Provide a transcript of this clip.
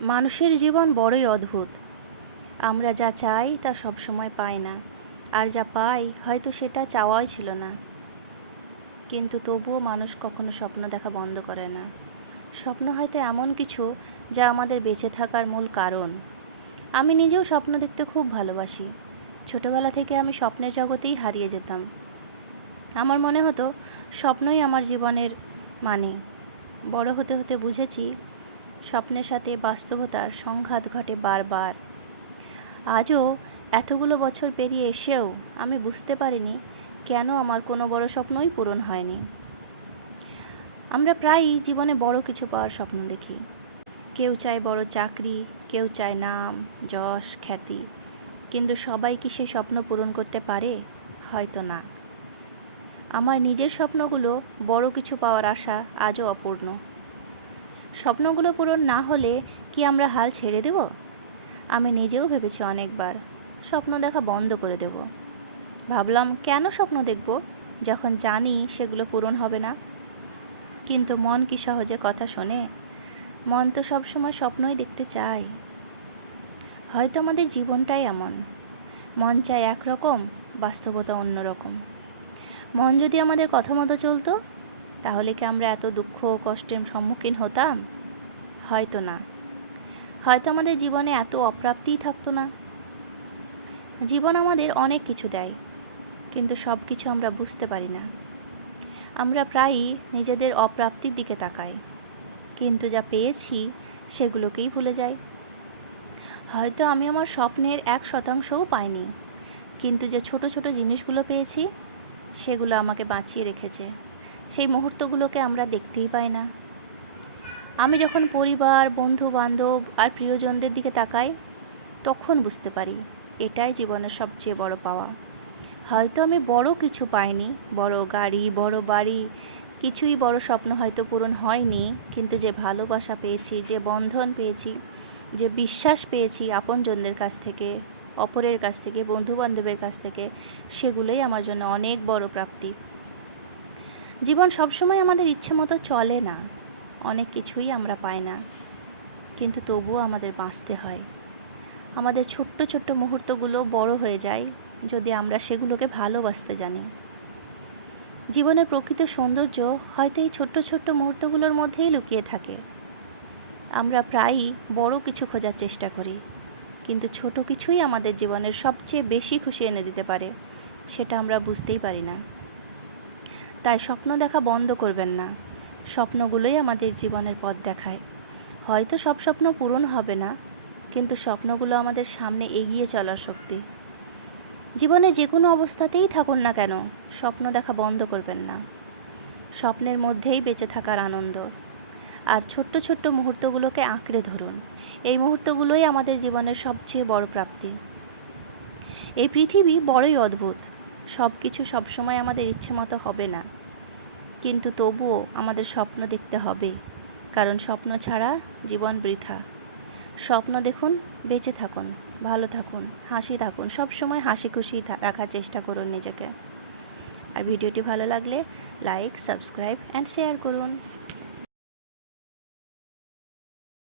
মানুষের জীবন বড়ই অদ্ভুত। আমরা যা চাই তা সবসময় পাই না, আর যা পাই হয়তো সেটা চাওয়াই ছিল না। কিন্তু তবুও মানুষ কখনো স্বপ্ন দেখা বন্ধ করে না। স্বপ্ন হয়তো এমন কিছু যা আমাদের বেঁচে থাকার মূল কারণ। আমি নিজেও স্বপ্ন দেখতে খুব ভালোবাসি। ছোটবেলা থেকে আমি স্বপ্নের জগতেই হারিয়ে যেতাম। আমার মনে হতো স্বপ্নই আমার জীবনের মানে। বড় হতে হতে বুঝেছি স্বপ্নের সাথে বাস্তবতার সংঘাত ঘটে বারবার। আজও এতগুলো বছর পেরিয়ে এসেও আমি বুঝতে পারিনি কেন আমার কোনো বড় স্বপ্নই পূরণ হয়নি। আমরা প্রায়ই জীবনে বড় কিছু পাওয়ার স্বপ্ন দেখি। কেউ চায় বড় চাকরি, কেউ চায় নাম, যশ, খ্যাতি। কিন্তু সবাই কি সেই স্বপ্ন পূরণ করতে পারে? হয়তো না। আমার নিজের স্বপ্নগুলো বড় কিছু পাওয়ার আশা আজও অপূর্ণ। স্বপ্নগুলো পূরণ না হলে কি আমরা হাল ছেড়ে দেব? আমি নিজেও ভেবেছি অনেকবার স্বপ্ন দেখা বন্ধ করে দেব। ভাবলাম কেন স্বপ্ন দেখব যখন জানি সেগুলো পূরণ হবে না। কিন্তু মন কি সহজে কথা শোনে? মন তো সবসময় স্বপ্নই দেখতে চায়। হয়তো আমাদের জীবনটাই এমন। মন চায় একরকম, বাস্তবতা অন্যরকম। মন যদি আমাদের কথা মতো চলতো, তাহলে কি আমরা এত দুঃখ ও কষ্টের সম্মুখীন হতাম? হয়তো না। হয়তো আমাদের জীবনে এত অপ্রাপ্তিই থাকতো না। জীবন আমাদের অনেক কিছু দেয়, কিন্তু সব কিছু আমরা বুঝতে পারি না। আমরা প্রায়ই নিজেদের অপ্রাপ্তির দিকে তাকাই, কিন্তু যা পেয়েছি সেগুলোকেই ভুলে যাই। হয়তো আমি আমার স্বপ্নের 1%ও পাইনি, কিন্তু যে ছোট ছোট জিনিসগুলো পেয়েছি সেগুলো আমাকে বাঁচিয়ে রেখেছে। সেই মুহূর্তগুলোকে আমরা দেখতেই পাই না। আমি যখন পরিবার, বন্ধু বান্ধব আর প্রিয়জনদের দিকে তাকাই, তখন বুঝতে পারি এটাই জীবনের সবচেয়ে বড় পাওয়া। হয়তো আমি বড় কিছু পাইনি, বড় গাড়ি, বড় বাড়ি, কিছুই বড় স্বপ্ন হয়তো পূরণ হয়নি, কিন্তু যে ভালোবাসা পেয়েছি, যে বন্ধন পেয়েছি, যে বিশ্বাস পেয়েছি আপনজনদের কাছ থেকে, অপরের কাছ থেকে, বন্ধুবান্ধবের কাছ থেকে, সেগুলোই আমার জন্য অনেক বড় প্রাপ্তি। জীবন সবসময় আমাদের ইচ্ছে মতো চলে না। অনেক কিছুই আমরা পাই না, কিন্তু তবুও আমাদের বাঁচতে হয়। আমাদের ছোট্ট ছোট্ট মুহূর্তগুলো বড় হয়ে যায় যদি আমরা সেগুলোকে ভালোবাসতে জানি। জীবনের প্রকৃত সৌন্দর্য হয়তো এই ছোট্ট ছোট্ট মুহূর্তগুলোর মধ্যেই লুকিয়ে থাকে। আমরা প্রায়ই বড় কিছু খোঁজার চেষ্টা করি, কিন্তু ছোট কিছুই আমাদের জীবনের সবচেয়ে বেশি খুশি এনে দিতে পারে, সেটা আমরা বুঝতেই পারি না। তাই স্বপ্ন দেখা বন্ধ করবেন না। স্বপ্নগুলোই আমাদের জীবনের পথ দেখায়। হয়তো সব স্বপ্ন পূরণ হবে না, কিন্তু স্বপ্নগুলো আমাদের সামনে এগিয়ে চলার শক্তি। জীবনে যে কোনো অবস্থাতেই থাকুন না কেন, স্বপ্ন দেখা বন্ধ করবেন না। স্বপ্নের মধ্যেই বেঁচে থাকার আনন্দ। আর ছোট্ট ছোট্ট মুহূর্তগুলোকে আঁকড়ে ধরুন। এই মুহূর্তগুলোই আমাদের জীবনের সবচেয়ে বড় প্রাপ্তি। এই পৃথিবী বড়ই অদ্ভুত। সব কিছু সবসময় আমাদের ইচ্ছে মতো হবে না, কিন্তু তবুও আমাদের স্বপ্ন দেখতে হবে, কারণ স্বপ্ন ছাড়া জীবন বৃথা। স্বপ্ন দেখুন, বেঁচে থাকুন, ভালো থাকুন, হাসি থাকুন, সবসময় হাসি খুশি রাখার চেষ্টা করুন নিজেকে। আর ভিডিওটি ভালো লাগলে লাইক, সাবস্ক্রাইব অ্যান্ড শেয়ার করুন।